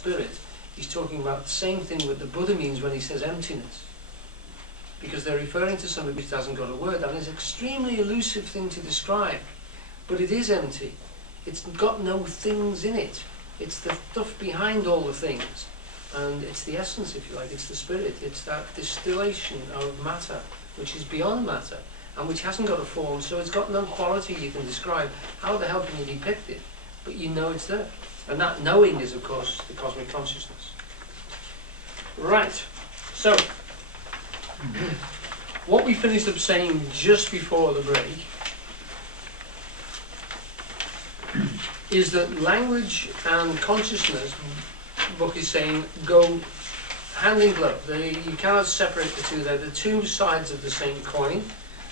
spirit, he's talking about the same thing that the Buddha means when he says emptiness. Because they're referring to something which hasn't got a word, and it's an extremely elusive thing to describe. But it is empty. It's got no things in it. It's the stuff behind all the things. And it's the essence, if you like, it's the spirit. It's that distillation of matter, which is beyond matter, and which hasn't got a form, so it's got no quality you can describe. How the hell can you depict it? But you know it's there. And that knowing is, of course, the cosmic consciousness. Right. So, what we finished up saying just before the break is that language and consciousness, Bucke is saying, go hand in glove. You cannot separate the two. They're the two sides of the same coin.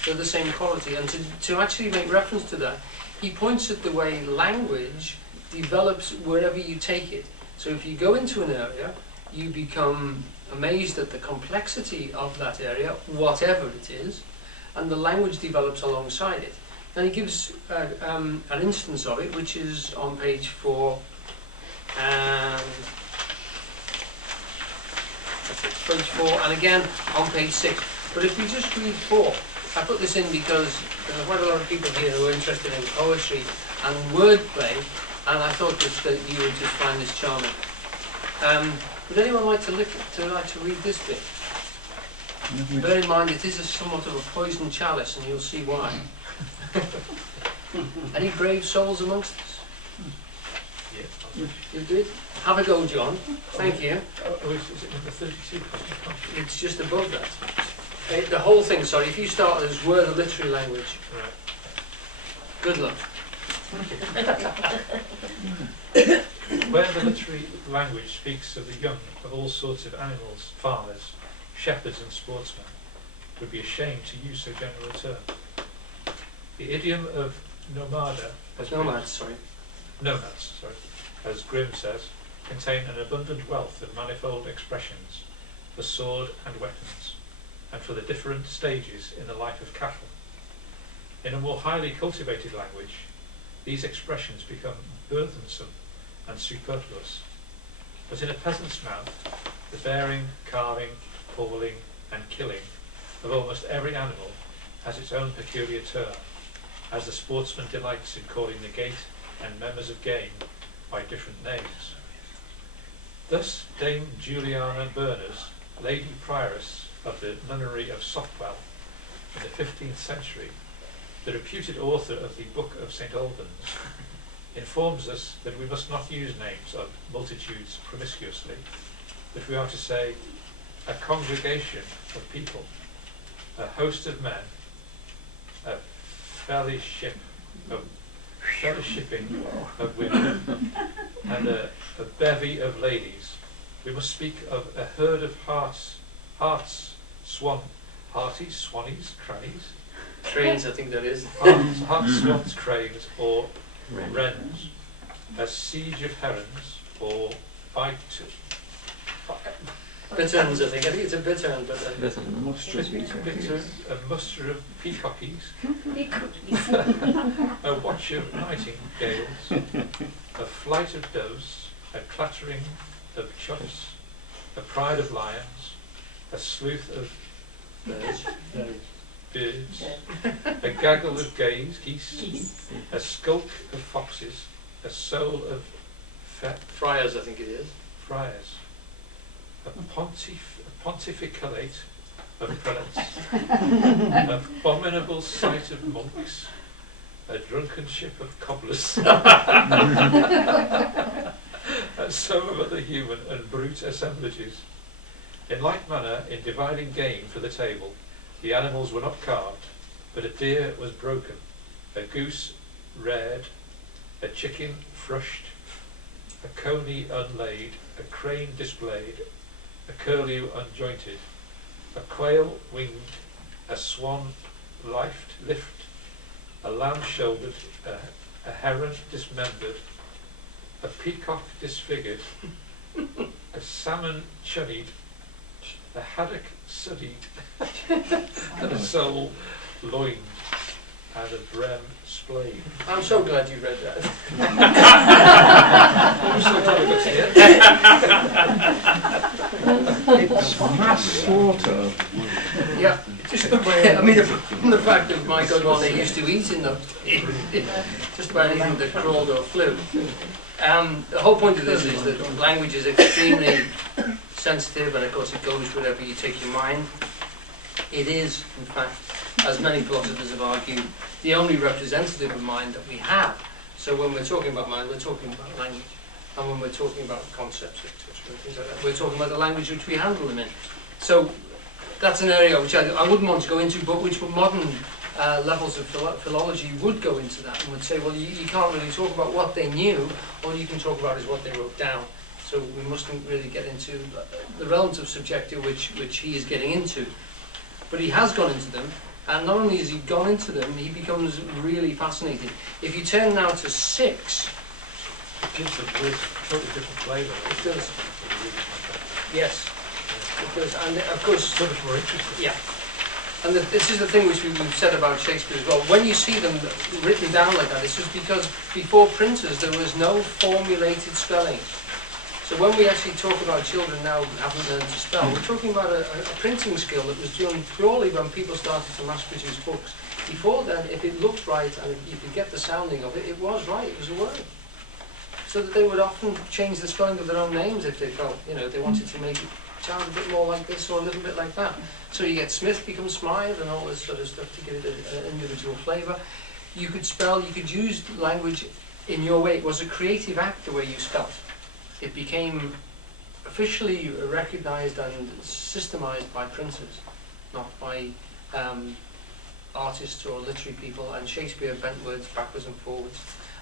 They're the same quality. And to actually make reference to that, he points at the way language develops wherever you take it. So if you go into an area, you become amazed at the complexity of that area, whatever it is, and the language develops alongside it. And he gives an instance of it, which is on page 4 and page 4, and again on page 6. But if we just read 4, I put this in because there are quite a lot of people here who are interested in poetry and wordplay, and I thought that you would just find this charming. Would anyone like to read this bit? Bear in mind it is somewhat of a poisoned chalice, and you'll see why. Any brave souls amongst us? Yeah. You did? Have a go, John. Thank you. Is it number 32? It's just above that. The whole thing, sorry, if you start as word of literary language. Right. Good luck. Where the literary language speaks of the young of all sorts of animals, farmers, shepherds and sportsmen, would be ashamed to use so general a term. The idiom of nomads, as Grimm says, contain an abundant wealth of manifold expressions for sword and weapons, and for the different stages in the life of cattle. In a more highly cultivated language, these expressions become burthensome and superfluous. But in a peasant's mouth, the bearing, carving, falling and killing of almost every animal has its own peculiar term, as the sportsman delights in calling the gate and members of game by different names. Thus Dame Juliana Berners, Lady Prioress of the nunnery of Softwell in the 15th century, the reputed author of the Book of St. Albans, informs us that we must not use names of multitudes promiscuously, but we are to say a congregation of people, a host of men, a fellowshipping of women, and a bevy of ladies. We must speak of a herd of hearties, swannies, crannies? Cranes, I think that is. Hearts, swans, cranes, or wrens. A siege of herons, or bitterns, I think. I think it's a bittern, but a muster of peacockies, a watch of nightingales, a flight of doves, a clattering of choughs, a pride of lions, a sleuth of birds, a gaggle of geese, a skulk of foxes, a soul of friars, I think it is. Friars, a pontificalate of prelates, an abominable sight of monks, a drunken ship of cobblers, and so of other human and brute assemblages. In like manner, in dividing game for the table, the animals were not carved, but a deer was broken, a goose reared, a chicken frushed, a coney unlaid, a crane displayed, a curlew unjointed, a quail winged, a swan lift, a lamb shouldered, a heron dismembered, a peacock disfigured, a salmon chunnied, a haddock suddied, and a sole loined. and a brem splade. I'm so glad you read that. I'm still trying to see it. It's mass slaughter. Yeah, just the way, I mean, from the fact of, my God, what they used to eat in those days, just about anything that crawled or flew. The whole point of this is that language is extremely sensitive, and of course it goes wherever you take your mind. It is, in fact, as many philosophers have argued, the only representative of mind that we have. So when we're talking about mind, we're talking about language. And when we're talking about concepts, etc., and things like that, we're talking about the language which we handle them in. So that's an area which I wouldn't want to go into, but which modern levels of philology would go into that and would say, well, you can't really talk about what they knew, all you can talk about is what they wrote down. So we mustn't really get into the realms of subjective which he is getting into. But he has gone into them, and not only has he gone into them, he becomes really fascinating. If you turn now to 6, It gives the words a totally different flavour. it does. Yes, it does, and of course, So much more interesting. yeah. And this is the thing which we've said about Shakespeare as well. When you see them written down like that, this was because before printers there was no formulated spelling. So when we actually talk about children now who haven't learned to spell, we're talking about a printing skill that was done purely when people started to mass produce books. Before then, if it looked right and you could get the sounding of it, it was right, it was a word. So that they would often change the spelling of their own names if they felt, they wanted to make it sound a bit more like this or a little bit like that. So you get Smith becomes Smythe and all this sort of stuff to give it an individual flavour. You could spell, you could use language in your way. It was a creative act the way you spelt. It became officially recognised and systemised by printers, not by artists or literary people, and Shakespeare bent words backwards and forwards.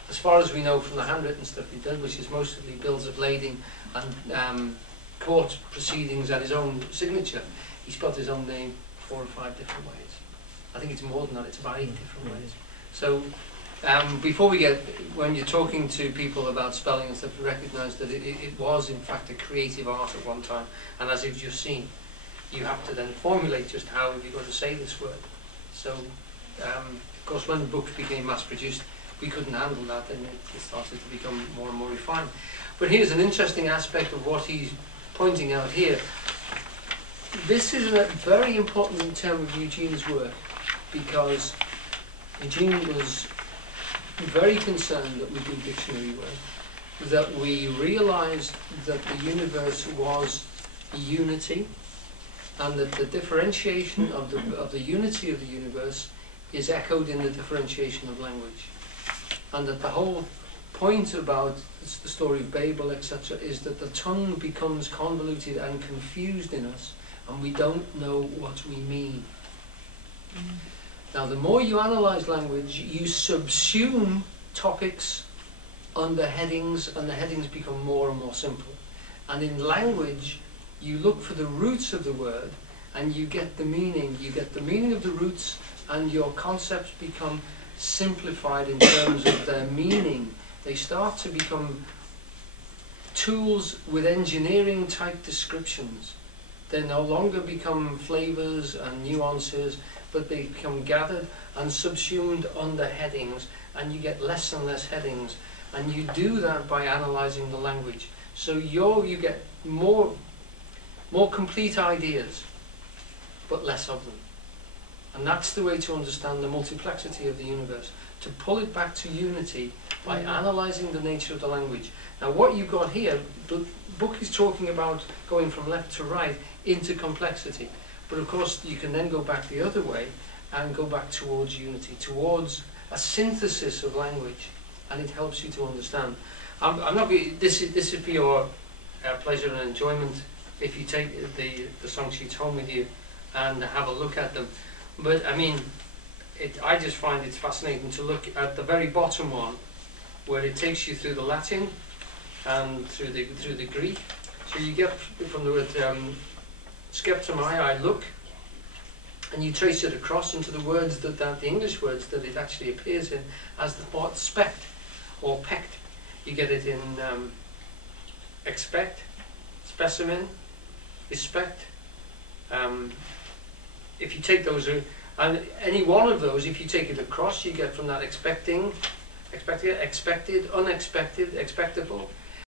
As far as we know from the handwritten stuff he did, which is mostly bills of lading and court proceedings and his own signature, he spelled his own name 4 or 5 different ways. I think it's more than that, it's about 8 different ways. So before we get, when you're talking to people about spelling and stuff, recognise that it was in fact a creative art at one time, and as you've just seen, you have to then formulate just how you're going to say this word. So, of course, when the books became mass-produced, we couldn't handle that, and it started to become more and more refined. But here's an interesting aspect of what he's pointing out here. This is a very important term of Eugene's work, because Eugene was very concerned that we do dictionary work, that we realized that the universe was unity, and that the differentiation of the unity of the universe is echoed in the differentiation of language, and that the whole point about the story of Babel, etc., is that the tongue becomes convoluted and confused in us, and we don't know what we mean. Now, the more you analyze language, you subsume topics under headings, and the headings become more and more simple. And in language, you look for the roots of the word, and you get the meaning. You get the meaning of the roots, and your concepts become simplified in terms of their meaning. They start to become tools with engineering type descriptions. They no longer become flavors and nuances, but they become gathered and subsumed under headings, and you get less and less headings, and you do that by analysing the language. So you get more complete ideas, but less of them. And that's the way to understand the multiplexity of the universe, to pull it back to unity by analysing the nature of the language. Now what you've got here, the book is talking about going from left to right into complexity. But of course you can then go back the other way and go back towards unity, towards a synthesis of language, and it helps you to understand. I'm not. This is for your pleasure and enjoyment if you take the song sheets home with you and have a look at them. But I mean, I just find it fascinating to look at the very bottom one, where it takes you through the Latin and through the Greek. So you get from the word skeptomai, I look, and you trace it across into the words that the English words that it actually appears in as the part spect or pect. You get it in expect, specimen, respect. If you take those And any one of those, if you take it across, you get from that expecting, expected, unexpected, expectable,